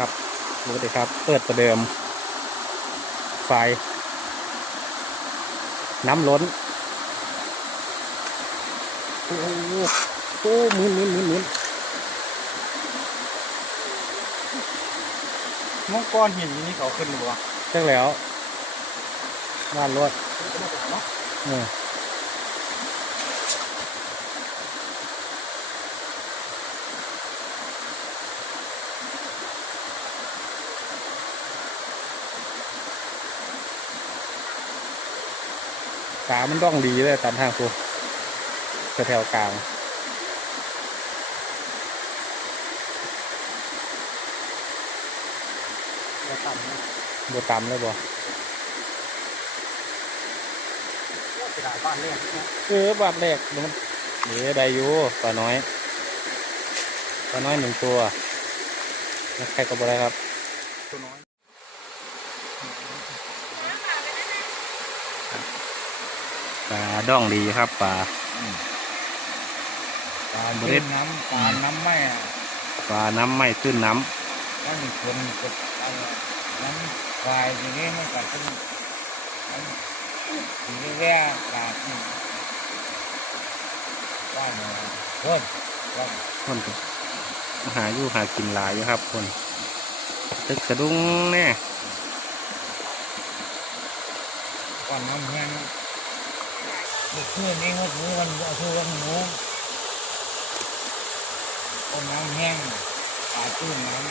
ครับปกติครับ เปิดประเดิมไฟน้ำล้น โอ้โหโอ้หมุนหมุนหมุนหมุนมังก้อนหินนี่เขาขึ้นหรือวะเช็คแล้วบ้านรถเออ ขามันต้องดีเลยตามทางกูแถวๆกลางจะต่ำนะบต่ำเลยบ่กระดาษบ้านเล่นนะเออบาทแรกเดี๋ยวมันเดี๋ยวได้อยู่ปลาน้อยปลาน้อยหนึ่งตัวแล้วใครก็บ่ได้ครับ ตัวน้อย ปลาด่องดีครับปลาปลาบริเล่ษนน้ำปลาน้ำไม่อะปลาน้ำไม่ตื้นน้นั่นคนกดอะไรน้ำควายทีนี้มันกัดขึ้นน้ำทีนี้แว่ปลาที่บ้านเราคนว่าำคนก็หาอยู่หากินหลายอยู่ครับคนตึกสะดุ้งแน่ก่อนน้ำแห้ง เมื่อคืนนี้เมื่อคืนวันอาคือวันหมูก็น้ำแห้งปลาตื้นน้ำ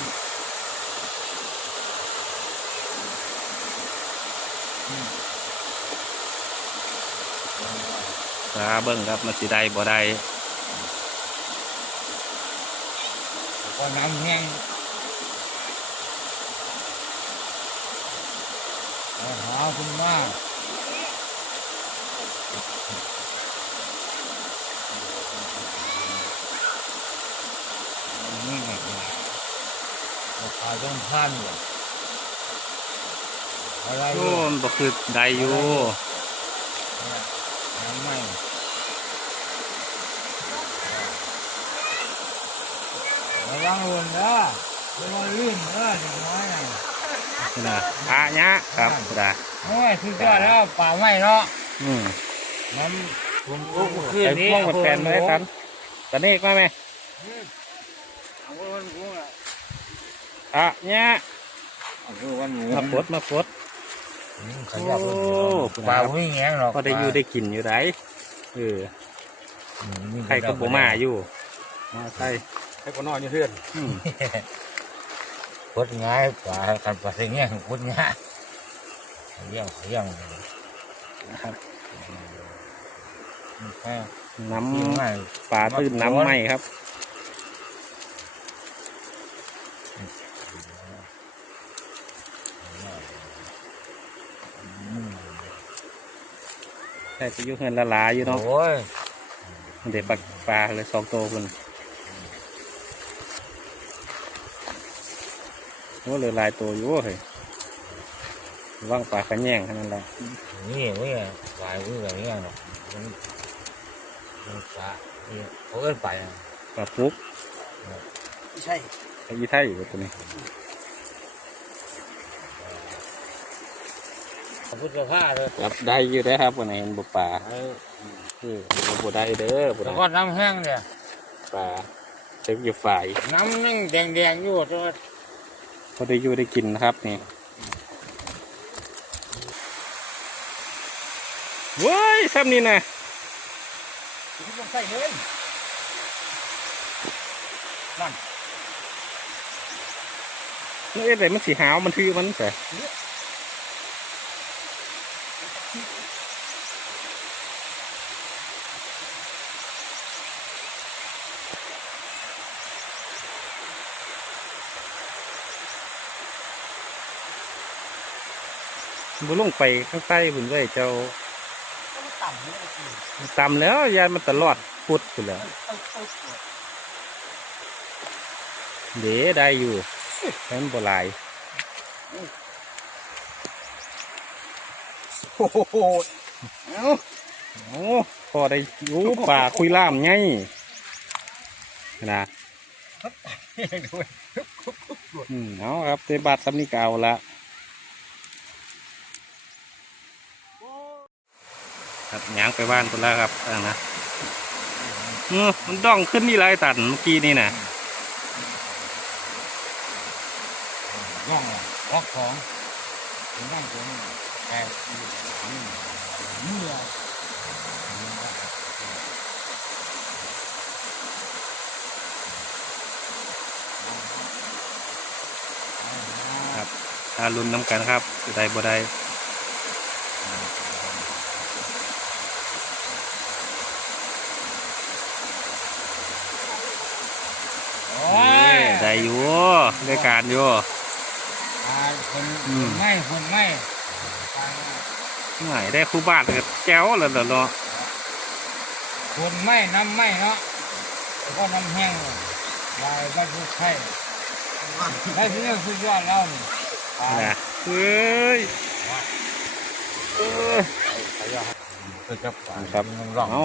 ปลาเบิ้งครับมันสิได้บ่ได้ก็น้ำแห้งหาคุณมานี่ไงราคาต้อง พันเลยอะไรอโอ้ยู่มันบ่คือได้อยู่เนี่ยน้ำไม่ระวังอุ่นเด้อระวังลื่นเด้อเด็กน้อยน่ะนี่นะปลาเนี้ยครับปลาโอ้ยสุดยอดแล้วป่าไม้เนาะอืมน้ำผมรู้คืนไอ้นี้พวกมันแฟนมาได้ทันตอนนี้มาไหมเอาวันหมูอะอะเนี้ยเอาคือวันหมูมาปลดมาปลดขยับโอ้ป่าไม่แงงหรอกก็ได้อยู่ได้กินอยู่ได้เออใครก็บ่มาอยู่มาใครให้ก็นอนอยู่เพื่อนอืมพดง่ายป่ากันป่าเงี้ยพดง่ายเยี่ยงเยี่ยงนะครับแค่น้ยิ่งง่ายำปลาตื้นน้ำไหมครับ แต่จะอยู่เงินละลายอยู่เนาะโอ้ยเด็ดปลาปลาเลยสองตัวคุณโอ้เหลือหลายตัวอยู่เฮ้ยว่างปลาขะแยงเท่านั้นแหละนี่เว้ยป่าวิ่งแบบนี้หรอกมันมันป่าเนี่ยเขาเอิ้นไปอะปลาฟุกไม่ใช่ไอ้ยี่ไทยอยู่ตัวนี้ พระพุทธผ้าเลยครับได้อยู่ได้อครับวันไหนเห็นบ่ปลาเออบ่บ่ได้เด้อบ่แล้ได้วก็น้ำแห้งเนี่ยปลาเต็มอยู่ฝ่ายน้ำนึ่งแดงๆอยู่ตัวพอได้อยู่ได้กินนะครับนี่เว้ยซ้ำนี่นะที่ต้องใส่เลยนั่นมันเอ๊ะอะไรมันสีหาวมันทือมันแต่ บุลงไปข้างใต้หุ่นไว้เจ้ามันต่ำนี่ไอ้กินตำแล้วยายมันตลอดพุดอยู่แล้วเอ้ยเอ้ยเอ้ยเด๋ได้อยู่แค่นโบหลายโอ้โหเอ้าโอ้พอได้อยู่ป่าคุยล่ามไงนะด้วยอืมเอาครับเตบัตรซ้ำนี่เก่าละ ครับยางไปบ้านคนแล้วครับอ่านะเออมันด่องขึ้นนี่ไรตันเมื่อกี้นี่นะย่องล็อกของถึงนั่งผมแอบอยู่นี่เมื่อถ้ารุนน้ำกันครับจะได้บ่ได้ โอ้ย ได้อยู่ได้การอยู่อ่าคนอืมไม่คนไม่ไหนได้คู่บ้านก็แจ๋วแล้วเนาะคนไม่น้ำไม่เนาะแล้วก็น้ำแห้งเลยลายบ้านลูกไข่ได้ที่นี่สุดยอดแล้วนี่อ่านะเฮ้ยเออก็จะปาดครับมันร้องเอา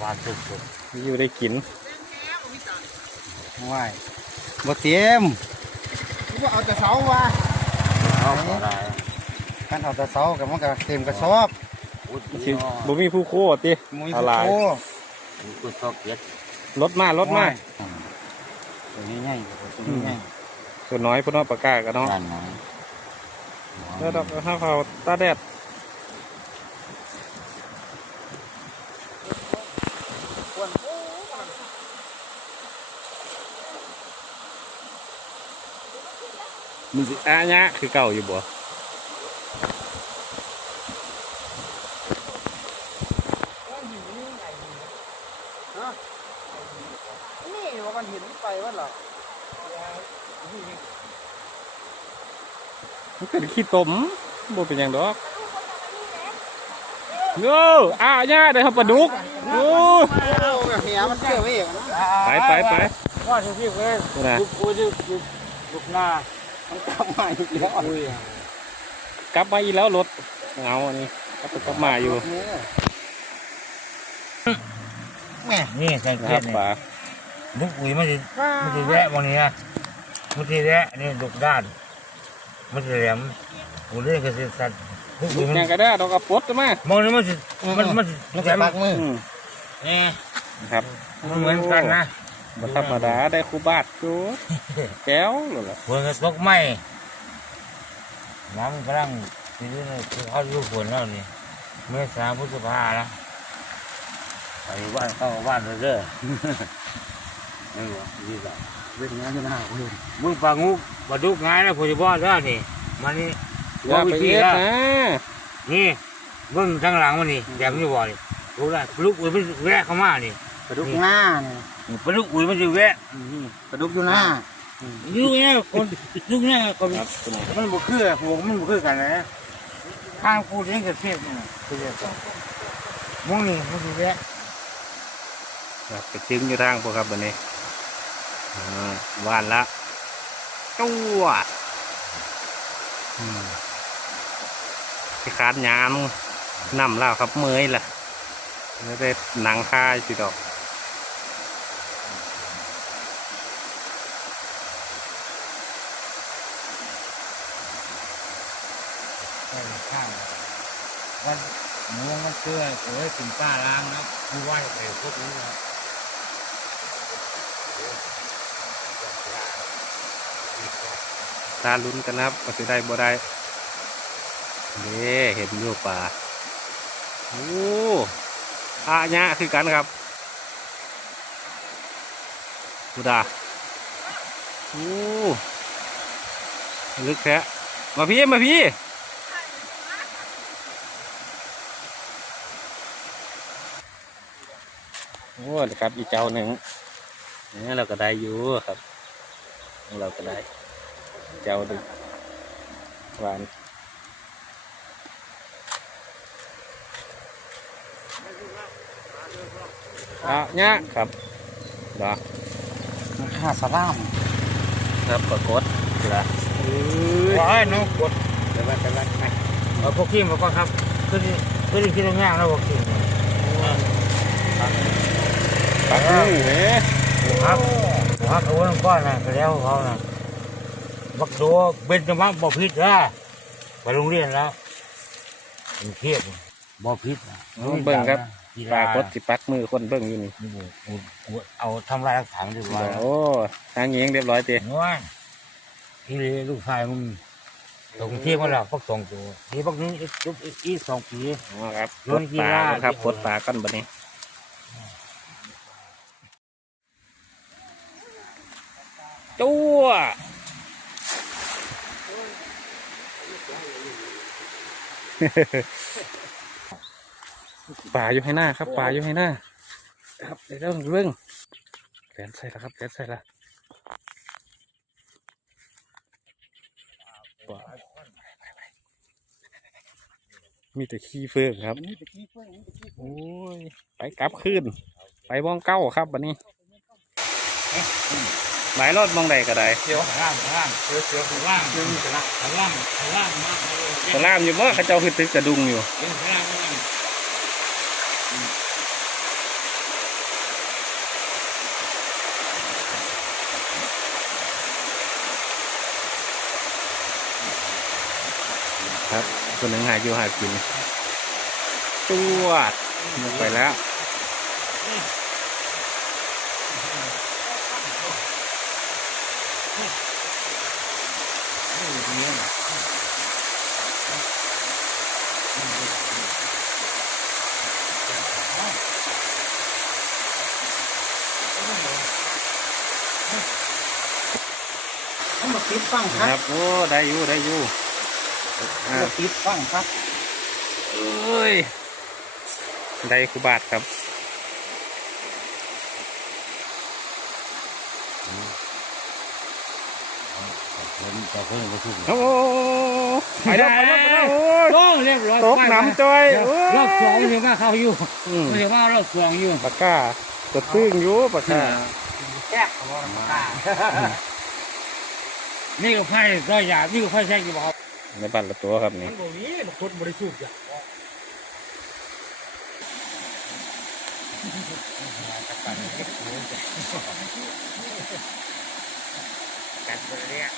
ปาดสุดสุดอยู่ได้กินไม่ บ่เตรียมบ่เอาแต่เสาว่ะเอาอะไรกันเอาแต่เสากับมันก็เต็มกระสอบสิบ่มีผู้โค้ติมุ้ยเอาหลายโอ้กูชอบเย็ดรถมารถมาตัวนี้ใหญ่ตัวนี้ใหญ่ส่วนน้อยพุ่นเนาะปากกากันเนาะด้านไหนแล้วดอกถ้าเขาตาแดด มันสิอาญะคือเก่าอยู่บ่นี่ว่ามันเห็นไปว่าหรอมันเป็นขี้ตมบ่เป็นหยังดอกโอ้อาญะได้ครับปลาดุกโอ้เหียมันเชื่อไว้เองนะไปไปไปว่าที่พี่เว้ยนี่นะลูกกูลูกลูกลูกหน้า มันกลับมาอีกแล้วอุ้ยกลับมาอีกแล้วรถเอาอันนี้กลับไปกลับมาอยู่แม่นี่ใส่นะเกคล็รัดบนี่ป่าลูกอุ้ยมันจะมันจะแวะวันนี้นะมันจะแวะนี่ลูกด้านมันจะแหลมกูเล่นกับสัตว์ลูกลูอุ้ยกมันยังก็ได้ดอกกระปดมามองนี่มันจะมันมันมันแหลจะมปักมืออืมนี่ครับมันเหมือนกันนะ บ่ธรรมดาได้คูบาทจูแก้วเลยล่ะฝนก็ตกไหมน้ำกำลังทีนี้คือเขาดูฝนแล้วนี่เมษาพฤษภาแล้วไปบ้านเข้าบ้านเลยเด้อนี่วะนี่ละเรื่องนี้จะน่าคุยมึงปลางูปลาดุกง่ายนะผู้จะบอกเด้อนี่มานี่อย่าไปวิธีเอ็ดแล้วนะนี่เบิ้งทางหลังมันนี่แบบนี้บ่นี่รู้ได้ปลาดุกอุ้ยมันแวะเข้ามานี่ กระดุกหน้าเนี่ยปลาดุกอุ้ยมันจะแวะกระดุกอยู่หน้าอยู่เนี่ยคนยุคเนี่ยคนครับตัวนี้มันบ่คือหัวมันบ่คือกันนะข้างกูเลี้ยงกับเทพนี่นะคือเรียกว่ามึงนี่มันจะแวะครับไปถึงอยู่ทางพวกครับวันนี้อ่าว่านละจู้วดอืมไปขาดยามนำแล้วครับเมยล่ะไม่ได้หนังค่ายสิดอก ใช่ข้าง วันหมูมันเกลือเอ้ยถึงกล้าล้างนะกูไหวไปพวกนี้นะตาลุ้นกันนะครับว่าจะได้บ่ได้นี่เห็นอยู่ป่าโอ้อาญะคือกันครับดูดาโอ้ลึกแท้มาพี่มาพี่ นะครับ อีกเจ้าหนึ่งนี่เราก็ได้อยู่ครับ เราก็ได้เจ้าดึกหวานอะเนี่ยครับดอกมันฆ่าสลามครับกดกดละว้ายน้องกดเดี๋ยวไปเดี๋ยวไปไปเอาพวกขี้มาก่อนครับขึ้นดิขึ้นดิขี้ตรงย่างแล้วพวกขี้ เนี่ยปักงูเฮ้ครับครับเอาไว้ก้อนนะก็แล้วเขานะบักโดเบนจมักบ่ผิดนะไปโรงเรียนแล้วกรุงเทพบ่ผิดนะเบิ่งครับกีปฬาลากดสิปักมือคนเบิ่งอยู่นี่นี่บ่กูกูเอาทำลายหลักฐานดีกว่าโอ้ทางเองเรียบร้อยเต้น้อยที่ลูกชายมึงตกรุงเทพมาแล้วพักสองตัวที่พักนี้อีกอีกอีกอีกสองปีอ๋อครับโยกนดกีปลาฬาครับที่กดปลาก้อนบัดนี้ ตัวป่าอยู่ให้หน้าครับป่าอยู่ให้หน้าครับเดี๋ยวเรื่องเรื่องแขนใส่แล้วครับแขนใส่แล้วป่ามีแต่ขี้เฟืองครับนี่ตะกี้เพื่อนนี่ตะกี้โอ้ยไปกลับขึ้น ไปบ้องเก้าครับวันนี้ หลายรถมองใดก็ได้เดี๋ยวข้างล่างข้างล่างเสือเสือข้างล่างเสือข้างล่างข้างล่างข้างล่างมากเลยสลามอยู่เมื่อเขาเจ้าคือตึกกระดุงอยู่เป็นข้างล่างข้างล่างครับคนหนึ่งหาอยู่หากินจวดลงไปแล้ว ติดฟังคครับรับโอ้ได้อยู่ได้อยู่อ่ามาติดฟังครับเอ้ยได้คูบาทครับผมจะเพิ่มไปทุกโอ้ไปแล้วไปแล้วไปแล้วโอ้ย โอ้เรียบร้อยตกน้ำจอยโอ้ย รอบสองเดี๋ยวว่าเขาอยู่อืมเดี๋ยวว่ารอบสองอยู่ปากกาตัวซึ่งอยู่ปากกาแจ๊กเขาบอกปากกา นี่ก็ไพ่ร้อยหยาบนี่ก็ไพ่แทรกอยู่บ่ครับในบ้านละตัวครับนี่มันบ่มีมันคนบริสุทธิ์อย่างกันไปเรื่อย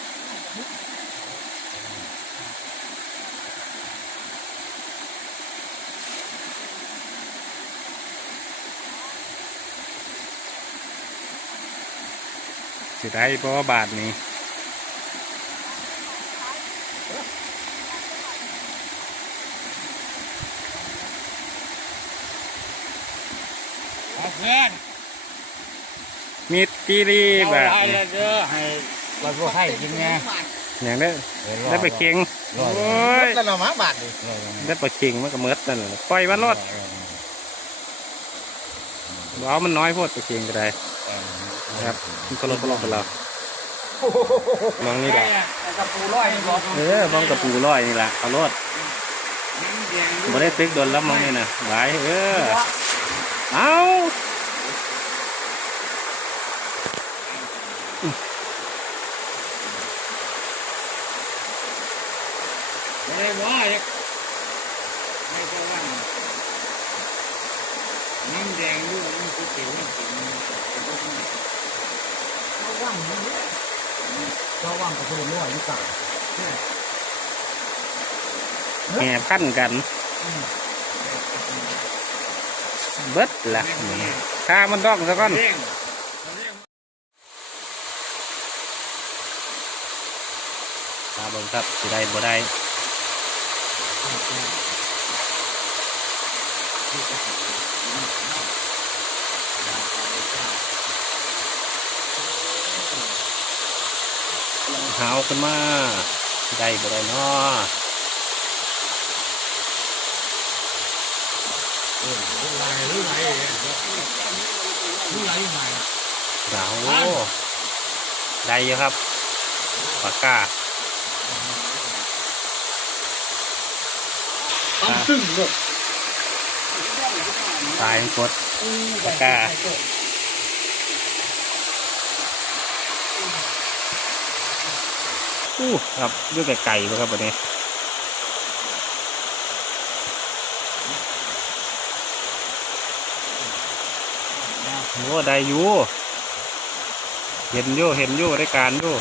สิได้เพราะว่าบาทนี้ เอาเพื่อน มิดกีรีเอาบาทได้นี้แล้วเด้อให้เราพวกให้กินไงอย่างได้ได้ไปเค็งโอ้ยแล้วเรามาบาทดิได้ไปเค็งมันก็เมิดนั่นแหละปล่อยมันรดว้าวมันน้อยโพดไปเค็งก็ได้ครับมันก็ลดก็ลดไปแล้วมองนี่แหละกระปูร้อยนี่บอกเออมองกระปูร้อยนี่แหละเอารถบ่ได้ตึกโดนแล้วมองนี่นะหลายเออเอา ไม่ได้ว่าเนี่ยไม่ใช่ว่าน้ำ แดงด้วยมันคือเขียวมันกินเราว่างเนี่ยเราว่างกระปูร้อยนี่ต่างแห่พันกันเบิดละข้ามันดอกซะก่อนเร่งมาบิ่งครับสิได้บ่ได้ หาวขึ้นมาสิได้บ่ได้เนาะรู้ไรรู้ไรรู้ไรใหม่หนาวโอ้ได้อยู่ครับปากกาทำตึ้งเลยตายมันกดปากกา อู้ครับด้วยไก่ไก่เลยครับวันนี้โอ้ได้อยู่เห็นอยู่เห็นอยู่ได้การอยู่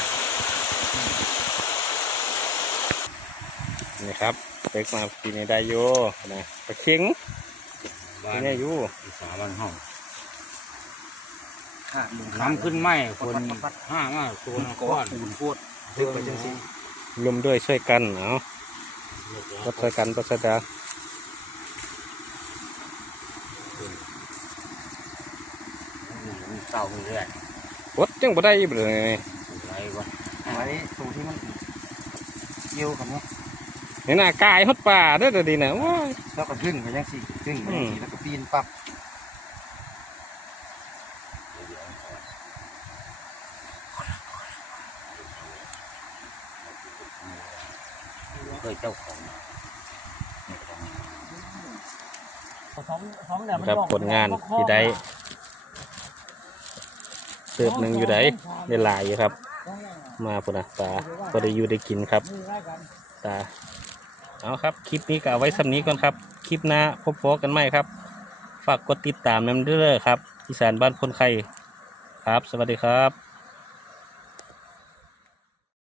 นี่ครับเล็กมาปีนี้ได้อยู่นะปลาเค็งบ้าปีนนี้อยู่อีสานบ้านห้องขาดหนึ่งน้ำขึ้นไหมคนห้ามากตัวนก้ก้ออนนปูนโคตร ดึกไปจังสิรวมด้วยช่วยกันเนาะก็ช่วยกันก็ช่วยกันเต่าเรื่อยวดจังบ่ได้เลยไรวะไว้ตรงที่มันเกี่ยวกันเนาะนี่น่ากายฮอดป่าเด้อเดี๋ยวดีนะโอ้ยแล้วก็ดึงไปจังสิดึงไปจังสิแล้วก็ปีนปั๊บ ยเจ้าของครับผลงานที่ได้เติบหนึ่งอยู่ได้ได้หลายอยู่ครับ มาพุ่นนะตาพอได้อยู่ได้กินครับตาเอาครับ คลิปนี้ก็เอาไว้สำนี้ก่อนครับ คลิปหน้าพบพอกันใหม่ครับ ฝากกดติดตามน้ำเด้อครับอีสานบ้านคนไข่ครับ สวัสดีครับ